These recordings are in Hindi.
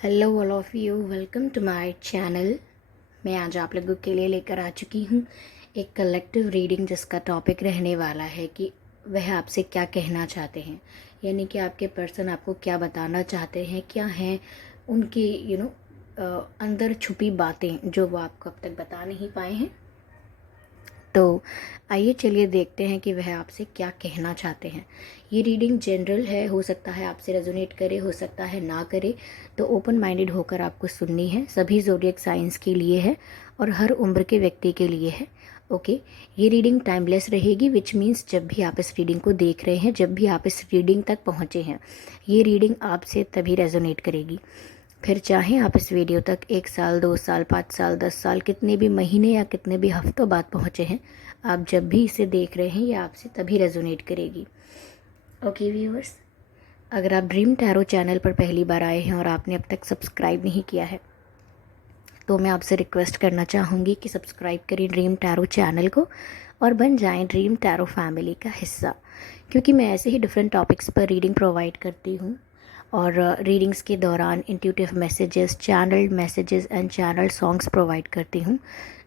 Hello all of you, welcome to my channel. मैं आज आप लोगों के लिए लेकर आ चुकी हूँ एक कलेक्टिव रीडिंग जिसका टॉपिक रहने वाला है कि वह आपसे क्या कहना चाहते हैं, यानी कि आपके पर्सन आपको क्या बताना चाहते हैं, क्या हैं उनकी अंदर छुपी बातें जो वो आपको अब तक बता नहीं पाए हैं। तो आइए चलिए देखते हैं कि वह आपसे क्या कहना चाहते हैं। ये रीडिंग जनरल है, हो सकता है आपसे रेजोनेट करे, हो सकता है ना करे। तो ओपन माइंडेड होकर आपको सुननी है। सभी ज़ोडिएक साइंस के लिए है और हर उम्र के व्यक्ति के लिए है। ओके, ये रीडिंग टाइमलेस रहेगी, विच मीन्स जब भी आप इस रीडिंग को देख रहे हैं, जब भी आप इस रीडिंग तक पहुँचे हैं, ये रीडिंग आपसे तभी रेजोनेट करेगी। फिर चाहे आप इस वीडियो तक 1 साल, 2 साल, 5 साल, 10 साल, कितने भी महीने या कितने भी हफ्तों बाद पहुँचे हैं, आप जब भी इसे देख रहे हैं ये आपसे तभी रेजोनेट करेगी। ओके व्यूअर्स, अगर आप ड्रीम टैरो चैनल पर पहली बार आए हैं और आपने अब तक सब्सक्राइब नहीं किया है तो मैं आपसे रिक्वेस्ट करना चाहूँगी कि सब्सक्राइब करें ड्रीम टैरो चैनल को और बन जाएं ड्रीम टैरो फैमिली का हिस्सा, क्योंकि मैं ऐसे ही डिफरेंट टॉपिक्स पर रीडिंग प्रोवाइड करती हूँ और रीडिंग्स के दौरान intuitive messages, channelled messages and channel songs provide करती हूँ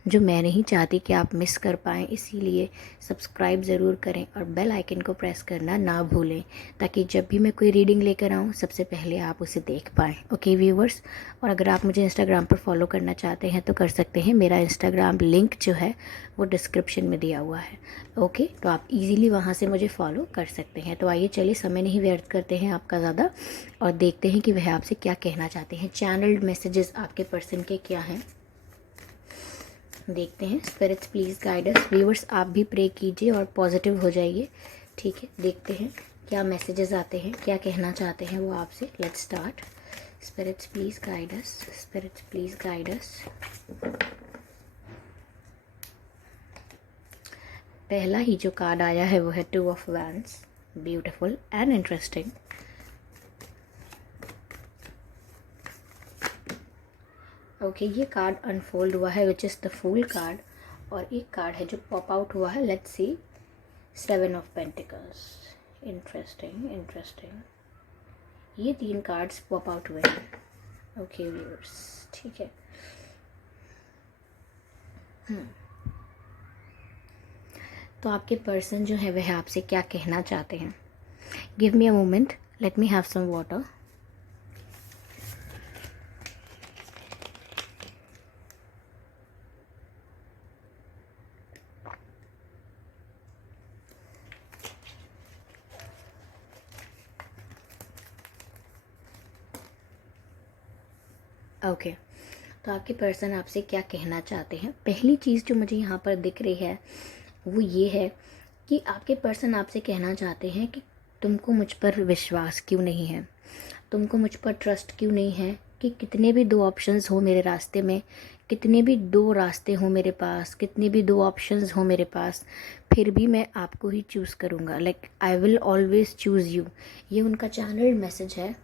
जो मैं नहीं चाहती कि आप मिस कर पाएँ। इसीलिए सब्सक्राइब ज़रूर करें और बेल आइकन को प्रेस करना ना भूलें, ताकि जब भी मैं कोई रीडिंग लेकर आऊँ सबसे पहले आप उसे देख पाएँ। ओके व्यूवर्स, और अगर आप मुझे इंस्टाग्राम पर फॉलो करना चाहते हैं तो कर सकते हैं। मेरा इंस्टाग्राम लिंक जो है वो डिस्क्रिप्शन में दिया हुआ है। ओके, तो आप इजीली वहाँ से मुझे फॉलो कर सकते हैं। तो आइए चलिए समय नहीं व्यर्थ करते हैं आपका ज़्यादा और देखते हैं कि वह आपसे क्या कहना चाहते हैं। चैनल्ड मैसेजेस आपके पर्सन के क्या हैं, देखते हैं। Spirits please guide us. Viewers आप भी प्रे कीजिए और पॉजिटिव हो जाइए। ठीक है, देखते हैं क्या मैसेजेस आते हैं, क्या कहना चाहते हैं वो आपसे। Let's start. Spirits please guide us, spirits please guide us. पहला ही जो कार्ड आया है वो है 2 of wands. Beautiful and interesting. Okay, ये कार्ड अनफोल्ड हुआ है which is the fool card, और एक कार्ड है जो पॉप आउट हुआ है। Let's see, 7 of pentacles. Interesting interesting, ये 3 कार्ड्स पॉप आउट हुए हैं। ओके व्यूअर्स, ठीक है। तो आपके पर्सन जो है वह आपसे क्या कहना चाहते हैं। Give me a moment, let me have some water. Okay, तो आपके पर्सन आपसे क्या कहना चाहते हैं। पहली चीज़ जो मुझे यहाँ पर दिख रही है वो ये है कि आपके पर्सन आपसे कहना चाहते हैं कि तुमको मुझ पर विश्वास क्यों नहीं है, तुमको मुझ पर ट्रस्ट क्यों नहीं है, कि कितने भी 2 ऑप्शंस हो मेरे रास्ते में, कितने भी 2 रास्ते हों मेरे पास, कितने भी 2 ऑप्शंस हो मेरे पास, फिर भी मैं आपको ही चूज़ करूँगा। Like I will always choose you. ये उनका चैनल मैसेज है।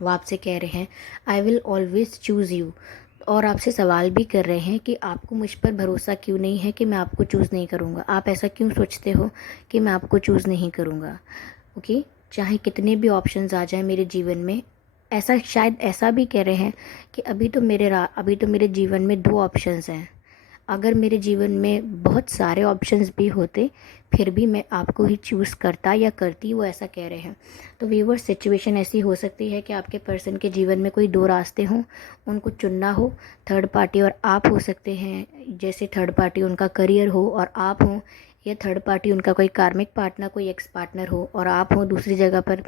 वो आपसे कह रहे हैं I will always choose you, और आपसे सवाल भी कर रहे हैं कि आपको मुझ पर भरोसा क्यों नहीं है कि मैं आपको चूज़ नहीं करूँगा। आप ऐसा क्यों सोचते हो कि मैं आपको चूज़ नहीं करूँगा। ओके, चाहे कितने भी ऑप्शंस आ जाएं मेरे जीवन में, ऐसा शायद ऐसा भी कह रहे हैं कि अभी तो मेरे जीवन में 2 ऑप्शंस हैं। अगर मेरे जीवन में बहुत सारे ऑप्शंस भी होते फिर भी मैं आपको ही चूज़ करता या करती, वो ऐसा कह रहे हैं। तो व्यूअर, सिचुएशन ऐसी हो सकती है कि आपके पर्सन के जीवन में कोई 2 रास्ते हों, उनको चुनना हो। थर्ड पार्टी और आप हो सकते हैं, जैसे थर्ड पार्टी उनका करियर हो और आप हों, या थर्ड पार्टी उनका कोई कार्मिक पार्टनर, कोई एक्स पार्टनर हो और आप हो दूसरी जगह पर,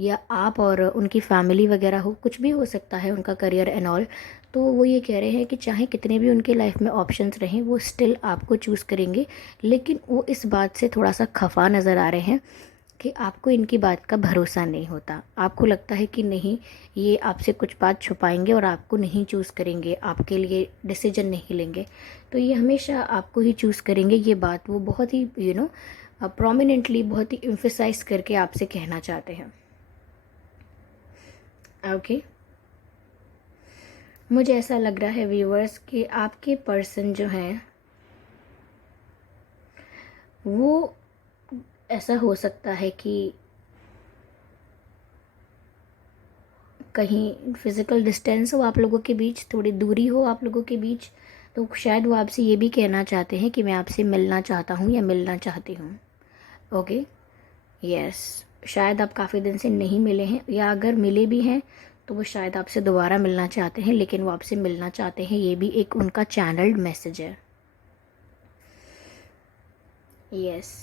या आप और उनकी फैमिली वगैरह हो, कुछ भी हो सकता है, उनका करियर एंड ऑल। तो वो ये कह रहे हैं कि चाहे कितने भी उनके लाइफ में ऑप्शंस रहें वो स्टिल आपको चूज़ करेंगे, लेकिन वो इस बात से थोड़ा सा खफा नज़र आ रहे हैं कि आपको इनकी बात का भरोसा नहीं होता। आपको लगता है कि नहीं, ये आपसे कुछ बात छुपाएंगे और आपको नहीं चूज़ करेंगे, आपके लिए डिसीजन नहीं लेंगे। तो ये हमेशा आपको ही चूज़ करेंगे, ये बात वो बहुत ही प्रोमिनेंटली, बहुत ही एम्फेसाइज करके आपसे कहना चाहते हैं। ओके, मुझे ऐसा लग रहा है व्यूअर्स कि आपके पर्सन जो हैं वो, ऐसा हो सकता है कि कहीं फिज़िकल डिस्टेंस हो आप लोगों के बीच, थोड़ी दूरी हो आप लोगों के बीच, तो शायद वो आपसे ये भी कहना चाहते हैं कि मैं आपसे मिलना चाहता हूँ या मिलना चाहती हूँ। ओके, यस, शायद आप काफ़ी दिन से नहीं मिले हैं, या अगर मिले भी हैं तो वो शायद आपसे दोबारा मिलना चाहते हैं, लेकिन वो आपसे मिलना चाहते हैं, ये भी एक उनका चैनल्ड मैसेज है। यस,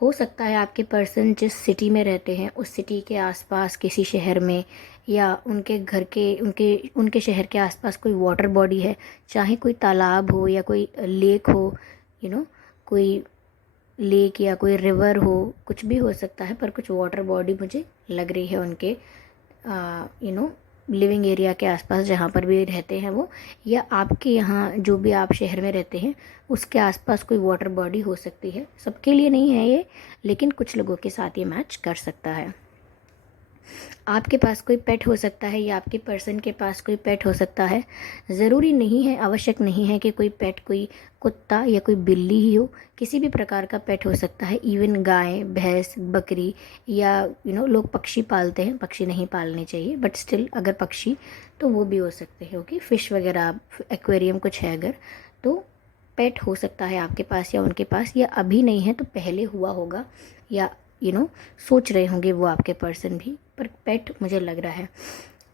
हो सकता है आपके पर्सन जिस सिटी में रहते हैं उस सिटी के आसपास किसी शहर में, या उनके घर के उनके उनके शहर के आसपास कोई वाटर बॉडी है, चाहे कोई तालाब हो या कोई लेक हो, यू नो कोई लेक या कोई रिवर हो, कुछ भी हो सकता है, पर कुछ वाटर बॉडी मुझे लग रही है उनके लिविंग एरिया के आसपास जहाँ पर भी रहते हैं वो, या आपके यहाँ जो भी आप शहर में रहते हैं उसके आसपास कोई वाटर बॉडी हो सकती है। सबके लिए नहीं है ये, लेकिन कुछ लोगों के साथ ये मैच कर सकता है। आपके पास कोई पेट हो सकता है या आपके पर्सन के पास कोई पेट हो सकता है। ज़रूरी नहीं है, आवश्यक नहीं है कि कोई पेट कोई कुत्ता या कोई बिल्ली ही हो, किसी भी प्रकार का पेट हो सकता है। इवन गाय, भैंस, बकरी, या लोग पक्षी पालते हैं, पक्षी नहीं पालने चाहिए, बट स्टिल अगर पक्षी तो वो भी हो सकते हैं। ओके, फ़िश वगैरह, एक्वेरियम कुछ है अगर, तो पेट हो सकता है आपके पास या उनके पास, या अभी नहीं है तो पहले हुआ होगा, या सोच रहे होंगे वो आपके पर्सन भी, पर पेट मुझे लग रहा है।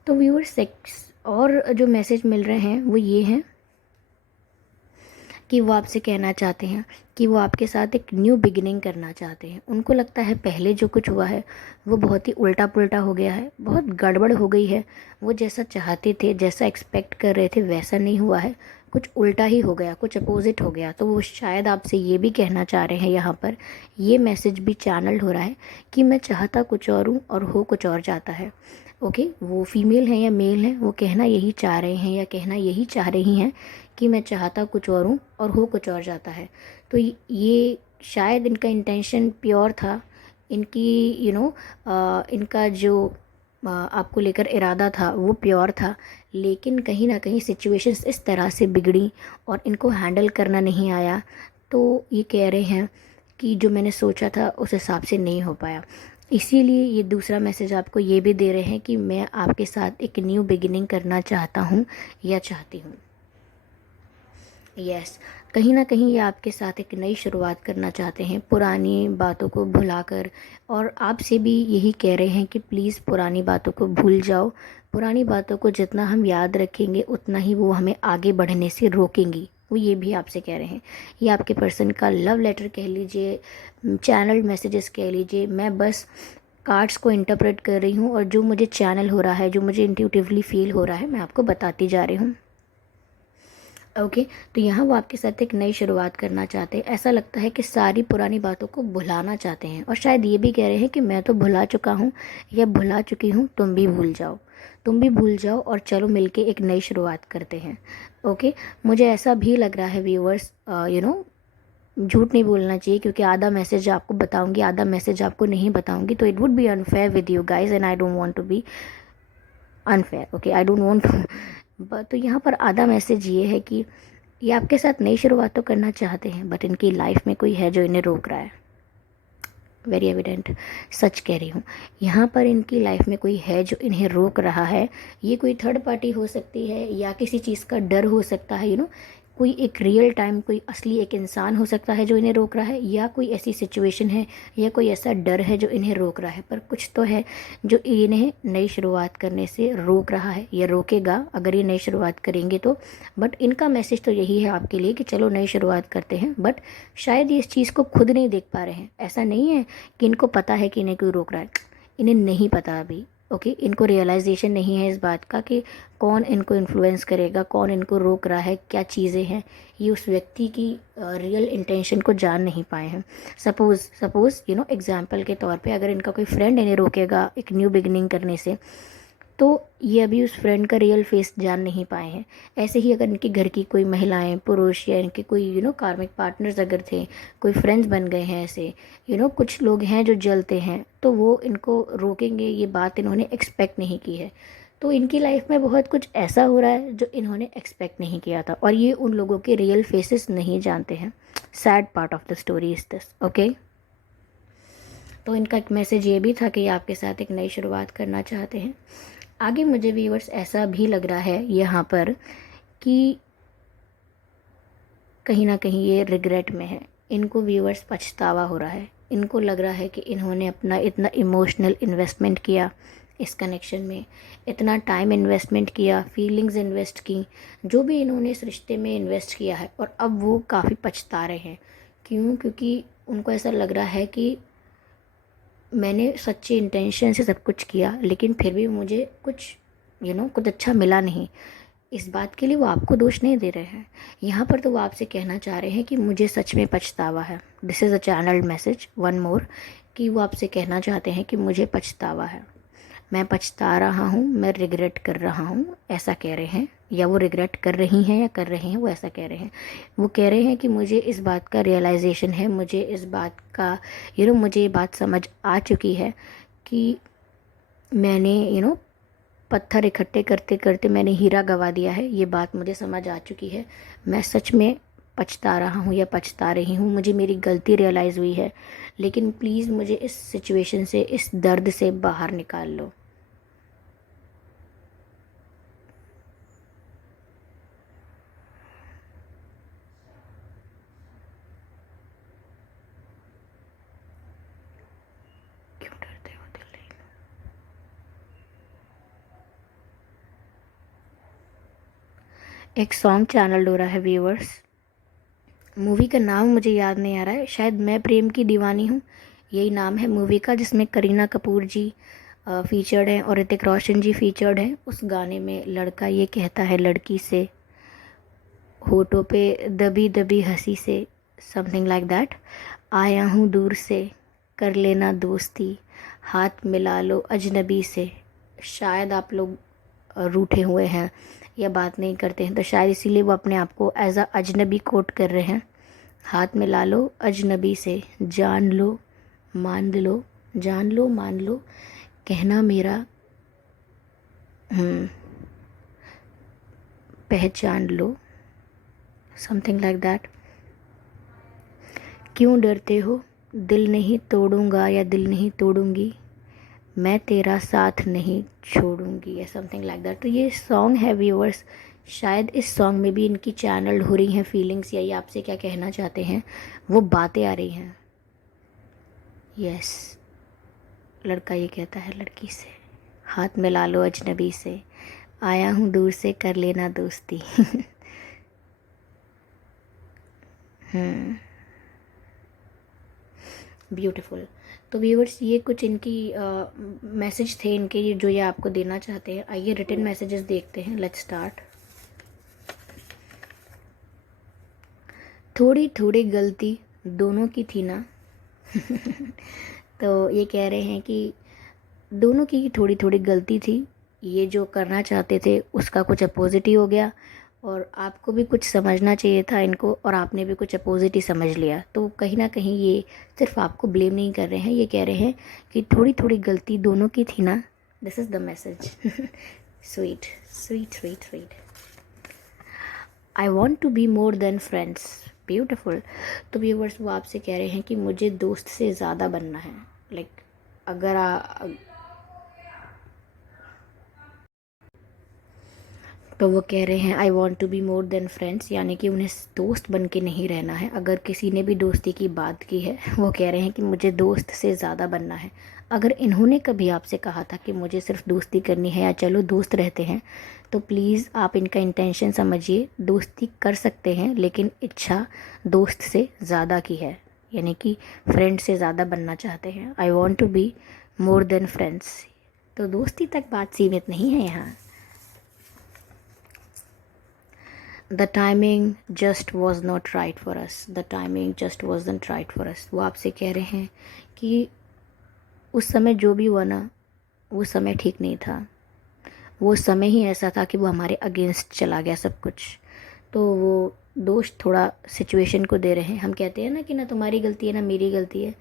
तो व्यूअर सेक्स और जो मैसेज मिल रहे हैं वो ये हैं कि वो आपसे कहना चाहते हैं कि वो आपके साथ एक न्यू बिगिनिंग करना चाहते हैं। उनको लगता है पहले जो कुछ हुआ है वो बहुत ही उल्टा पुल्टा हो गया है, बहुत गड़बड़ हो गई है। वो जैसा चाहते थे, जैसा एक्सपेक्ट कर रहे थे वैसा नहीं हुआ है, कुछ उल्टा ही हो गया, कुछ अपोजिट हो गया। तो वो शायद आपसे ये भी कहना चाह रहे हैं, यहाँ पर ये मैसेज भी चैनल्ड हो रहा है कि मैं चाहता कुछ और हूँ और हो कुछ और जाता है। ओके, वो फीमेल हैं या मेल हैं, वो कहना यही चाह रहे हैं या कहना यही चाह रही हैं कि मैं चाहता कुछ और हूँ और हो कुछ और जाता है। तो ये शायद इनका इंटेंशन प्योर था, इनकी इनका जो आपको लेकर इरादा था वो प्योर था, लेकिन कहीं ना कहीं सिचुएशंस इस तरह से बिगड़ी और इनको हैंडल करना नहीं आया। तो ये कह रहे हैं कि जो मैंने सोचा था उस हिसाब से नहीं हो पाया। इसीलिए ये दूसरा मैसेज आपको ये भी दे रहे हैं कि मैं आपके साथ एक न्यू बिगिनिंग करना चाहता हूँ या चाहती हूँ। यस, कहीं ना कहीं ये आपके साथ एक नई शुरुआत करना चाहते हैं, पुरानी बातों को भुलाकर। और आपसे भी यही कह रहे हैं कि प्लीज़ पुरानी बातों को भूल जाओ। पुरानी बातों को जितना हम याद रखेंगे उतना ही वो हमें आगे बढ़ने से रोकेंगी। वो ये भी आपसे कह रहे हैं। ये आपके पर्सन का लव लेटर कह लीजिए, चैनल मैसेजेस कह लीजिए, मैं बस कार्ड्स को इंटरप्रेट कर रही हूँ और जो मुझे चैनल हो रहा है, जो मुझे इंट्यूटिवली फील हो रहा है, मैं आपको बताती जा रही हूँ। ओके, तो यहाँ वो आपके साथ एक नई शुरुआत करना चाहते हैं। ऐसा लगता है कि सारी पुरानी बातों को भुलाना चाहते हैं, और शायद ये भी कह रहे हैं कि मैं तो भुला चुका हूँ या भुला चुकी हूँ, तुम भी भूल जाओ, तुम भी भूल जाओ और चलो मिलके एक नई शुरुआत करते हैं। ओके, मुझे ऐसा भी लग रहा है व्यूअर्स, झूठ नहीं बोलना चाहिए, क्योंकि आधा मैसेज आपको बताऊंगी, आधा मैसेज आपको नहीं बताऊंगी, तो it would be unfair with you guys, and I don't want to be unfair. Okay, I don't want to तो यहाँ पर आधा मैसेज ये है कि ये आपके साथ नई शुरुआत तो करना चाहते हैं, बट इनकी लाइफ में कोई है जो इन्हें रोक रहा है। वेरी एविडेंट, सच कह रही हूँ। यहाँ पर इनकी लाइफ में कोई है जो इन्हें रोक रहा है। ये कोई थर्ड पार्टी हो सकती है, या किसी चीज़ का डर हो सकता है, कोई एक रियल टाइम, कोई असली एक इंसान हो सकता है जो इन्हें रोक रहा है, या कोई ऐसी सिचुएशन है या कोई ऐसा डर है जो इन्हें रोक रहा है। पर कुछ तो है जो इन्हें नई शुरुआत करने से रोक रहा है, या रोकेगा अगर ये नई शुरुआत करेंगे तो। बट इनका मैसेज तो यही है आपके लिए कि चलो नई शुरुआत करते हैं, बट शायद ये इस चीज़ को खुद नहीं देख पा रहे हैं। ऐसा नहीं है कि इनको पता है कि इन्हें कोई रोक रहा है, इन्हें नहीं पता अभी। ओके, इनको रियलाइजेशन नहीं है इस बात का कि कौन इनको इन्फ्लुएंस करेगा, कौन इनको रोक रहा है, क्या चीज़ें हैं। ये उस व्यक्ति की रियल इंटेंशन को जान नहीं पाए हैं। सपोज़ एग्जांपल के तौर पे अगर इनका कोई फ्रेंड इन्हें रोकेगा एक न्यू बिगिनिंग करने से, तो ये अभी उस फ्रेंड का रियल फेस जान नहीं पाए हैं। ऐसे ही अगर इनके घर की कोई महिलाएं, पुरुष, या इनके कोई कार्मिक पार्टनर्स अगर थे, कोई फ्रेंड्स बन गए हैं ऐसे, कुछ लोग हैं जो जलते हैं, तो वो इनको रोकेंगे, ये बात इन्होंने एक्सपेक्ट नहीं की है। तो इनकी लाइफ में बहुत कुछ ऐसा हो रहा है जो इन्होंने एक्सपेक्ट नहीं किया था, और ये उन लोगों के रियल फेसेस नहीं जानते हैं। Sad part of the story is this. Okay, तो इनका एक मैसेज ये भी था कि आपके साथ एक नई शुरुआत करना चाहते हैं। आगे मुझे व्यूअर्स ऐसा भी लग रहा है यहाँ पर कि कहीं ना कहीं ये रिग्रेट में है। इनको व्यूअर्स पछतावा हो रहा है। इनको लग रहा है कि इन्होंने अपना इतना इमोशनल इन्वेस्टमेंट किया इस कनेक्शन में, इतना टाइम इन्वेस्टमेंट किया, फीलिंग्स इन्वेस्ट की, जो भी इन्होंने इस रिश्ते में इन्वेस्ट किया है, और अब वो काफ़ी पछता रहे हैं। क्यों? क्योंकि उनको ऐसा लग रहा है कि मैंने सच्चे इंटेंशन से सब कुछ किया, लेकिन फिर भी मुझे कुछ कुछ अच्छा मिला नहीं। इस बात के लिए वो आपको दोष नहीं दे रहे हैं। यहाँ पर तो वो आपसे कहना चाह रहे हैं कि मुझे सच में पछतावा है। This is a channelled message one more, कि वो आपसे कहना चाहते हैं कि मुझे पछतावा है, मैं पछता रहा हूँ, मैं रिग्रेट कर रहा हूँ, ऐसा कह रहे हैं। या वो रिग्रेट कर रही हैं या कर रहे हैं, वो ऐसा कह रहे हैं। वो कह रहे हैं कि मुझे इस बात का रियलाइजेशन है, मुझे इस बात का मुझे ये बात समझ आ चुकी है कि मैंने पत्थर इकट्ठे करते करते मैंने हीरा गवा दिया है। ये बात मुझे समझ आ चुकी है। मैं सच में पछता रहा हूँ या पछता रही हूँ, मुझे मेरी गलती रियलाइज़ हुई है, लेकिन प्लीज़ मुझे इस सिचुएशन से, इस दर्द से बाहर निकाल लो। क्यों डरते हो दिल? एक सॉन्ग चैनल हो रहा है व्यूअर्स। मूवी का नाम मुझे याद नहीं आ रहा है, शायद मैं प्रेम की दीवानी हूँ, यही नाम है मूवी का, जिसमें करीना कपूर जी फीचर्ड हैं और ऋतिक रोशन जी फीचर्ड हैं। उस गाने में लड़का ये कहता है लड़की से, होठों पे दबी दबी हंसी से, समथिंग लाइक दैट, आया हूँ दूर से, कर लेना दोस्ती, हाथ मिला लो अजनबी से। शायद आप लोग रूठे हुए हैं या बात नहीं करते हैं, तो शायद इसीलिए वो अपने आप को एज अ अजनबी कोट कर रहे हैं। हाथ मिला लो अजनबी से, जान लो मान लो, जान लो मान लो, कहना मेरा पहचान लो, समथिंग लाइक दैट। क्यों डरते हो, दिल नहीं तोड़ूंगा या दिल नहीं तोड़ूंगी, मैं तेरा साथ नहीं छोड़ूंगी, या समथिंग लाइक दैट। तो ये सॉन्ग है व्यूअर्स। शायद इस सॉन्ग में भी इनकी चैनल हो रही हैं फीलिंग्स, या ये आपसे क्या कहना चाहते हैं वो बातें आ रही हैं। यस, लड़का ये कहता है लड़की से, हाथ मिला लो अजनबी से, आया हूँ दूर से, कर लेना दोस्ती। ब्यूटीफुल। तो व्यूअर्स, ये कुछ इनकी मैसेज थे इनके, ये जो ये आपको देना चाहते हैं। आइए रिटन मैसेजेस देखते हैं। Let's start. थोड़ी थोड़ी गलती दोनों की थी ना। तो ये कह रहे हैं कि दोनों की थोड़ी थोड़ी गलती थी, ये जो करना चाहते थे उसका कुछ अपोजिट ही हो गया, और आपको भी कुछ समझना चाहिए था इनको, और आपने भी कुछ अपोजिट ही समझ लिया। तो कहीं ना कहीं ये सिर्फ आपको ब्लेम नहीं कर रहे हैं, ये कह रहे हैं कि थोड़ी थोड़ी गलती दोनों की थी ना। This is the message. Sweet sweet sweet sweet. I want to be more than friends. Beautiful. तो व्यूअर्स, वो आपसे कह रहे हैं कि मुझे दोस्त से ज़्यादा बनना है। लाइक अगर तो वो कह रहे हैं I want to be more than friends, यानी कि उन्हें दोस्त बन के नहीं रहना है। अगर किसी ने भी दोस्ती की बात की है, वो कह रहे हैं कि मुझे दोस्त से ज़्यादा बनना है। अगर इन्होंने कभी आपसे कहा था कि मुझे सिर्फ दोस्ती करनी है या चलो दोस्त रहते हैं, तो प्लीज़ आप इनका इंटेंशन समझिए। दोस्ती कर सकते हैं, लेकिन इच्छा दोस्त से ज़्यादा की है, यानी कि फ्रेंड से ज़्यादा बनना चाहते हैं। I want to be more than friends. तो दोस्ती तक बात सीमित नहीं है यहाँ। The timing just was not right for us. The timing just wasn't right for us. वो आपसे कह रहे हैं कि उस समय जो भी हुआ ना, वो समय ठीक नहीं था। वो समय ही ऐसा था कि वो हमारे अगेंस्ट चला गया सब कुछ। तो वो दोष थोड़ा सिचुएशन को दे रहे हैं। हम कहते हैं ना कि ना तुम्हारी गलती है ना मेरी गलती है,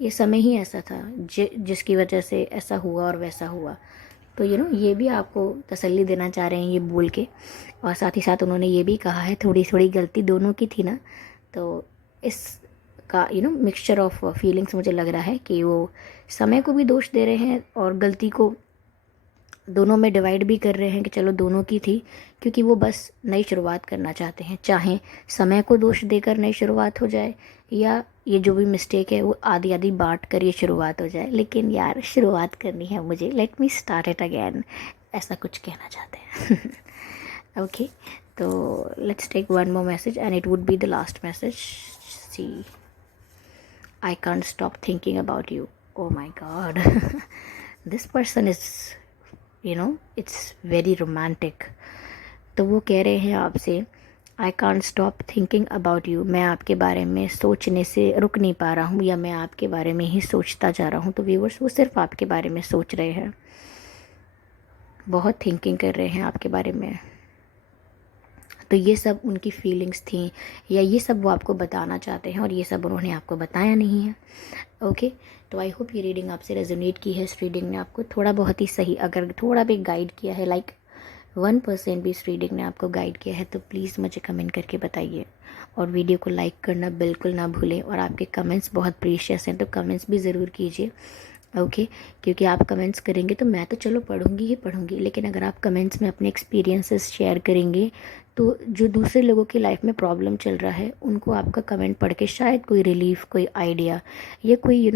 ये समय ही ऐसा था जिसकी वजह से ऐसा हुआ और वैसा हुआ। तो ये भी आपको तसल्ली देना चाह रहे हैं ये बोल के। और साथ ही साथ उन्होंने ये भी कहा है थोड़ी थोड़ी गलती दोनों की थी ना। तो इस का मिक्सचर ऑफ फीलिंग्स मुझे लग रहा है कि वो समय को भी दोष दे रहे हैं और गलती को दोनों में डिवाइड भी कर रहे हैं कि चलो दोनों की थी, क्योंकि वो बस नई शुरुआत करना चाहते हैं। चाहे समय को दोष देकर नई शुरुआत हो जाए या ये जो भी मिस्टेक है वो आधी आधी बांट कर ये शुरुआत हो जाए, लेकिन यार शुरुआत करनी है मुझे, let me start it again, ऐसा कुछ कहना चाहते हैं। ओके, तो let's take one more message and it would be the last message. See, I can't stop thinking about you. Oh my God. This person is, it's very romantic. तो वो कह रहे हैं आपसे, I can't stop thinking about you. मैं आपके बारे में सोचने से रुक नहीं पा रहा हूँ, या मैं आपके बारे में ही सोचता जा रहा हूँ। तो व्यूअर्स, वो सिर्फ आपके बारे में सोच रहे हैं, बहुत थिंकिंग कर रहे हैं आपके बारे में। तो ये सब उनकी फीलिंग्स थी, या ये सब वो आपको बताना चाहते हैं, और ये सब उन्होंने आपको बताया नहीं है। ओके, तो आई होप ये रीडिंग आपसे रेजोनेट की है। इस रीडिंग ने आपको थोड़ा बहुत ही सही, अगर थोड़ा भी गाइड किया है, लाइक 1% भी इस रीडिंग ने आपको गाइड किया है, तो प्लीज़ मुझे कमेंट करके बताइए। और वीडियो को लाइक करना बिल्कुल ना भूलें, और आपके कमेंट्स बहुत प्रीशियस हैं, तो कमेंट्स भी ज़रूर कीजिए। ओके, क्योंकि आप कमेंट्स करेंगे तो मैं तो चलो पढ़ूंगी ही पढ़ूंगी, लेकिन अगर आप कमेंट्स में अपने एक्सपीरियंसेस शेयर करेंगे तो जो दूसरे लोगों की लाइफ में प्रॉब्लम चल रहा है उनको आपका कमेंट पढ़ के शायद कोई रिलीफ, कोई आइडिया या कोई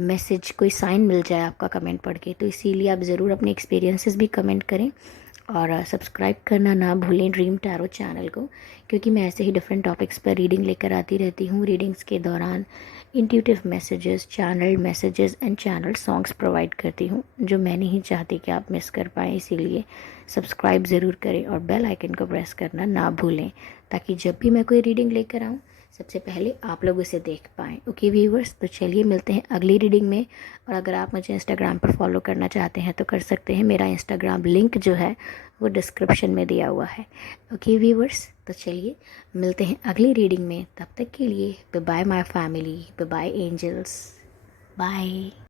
मैसेज, कोई साइन मिल जाए आपका कमेंट पढ़ के। तो इसीलिए आप ज़रूर अपने एक्सपीरियंसेस भी कमेंट करें, और सब्सक्राइब करना ना भूलें ड्रीम टैरो चैनल को, क्योंकि मैं ऐसे ही डिफरेंट टॉपिक्स पर रीडिंग लेकर आती रहती हूँ। रीडिंग्स के दौरान intuitive messages, channel messages and channel songs provide करती हूँ, जो मैं नहीं चाहती कि आप मिस कर पाएँ। इसीलिए सब्सक्राइब ज़रूर करें और बेल आइकन को प्रेस करना ना भूलें, ताकि जब भी मैं कोई रीडिंग लेकर आऊँ सबसे पहले आप लोग उसे देख पाएँ। ओके व्यूवर्स, तो चलिए मिलते हैं अगली रीडिंग में। और अगर आप मुझे इंस्टाग्राम पर फॉलो करना चाहते हैं तो कर सकते हैं, मेरा इंस्टाग्राम लिंक जो है वो डिस्क्रिप्शन में दिया हुआ है। ओके व्यूवर्स, तो चलिए मिलते हैं अगली रीडिंग में। तब तक के लिए bye bye my family, bye bye angels, bye.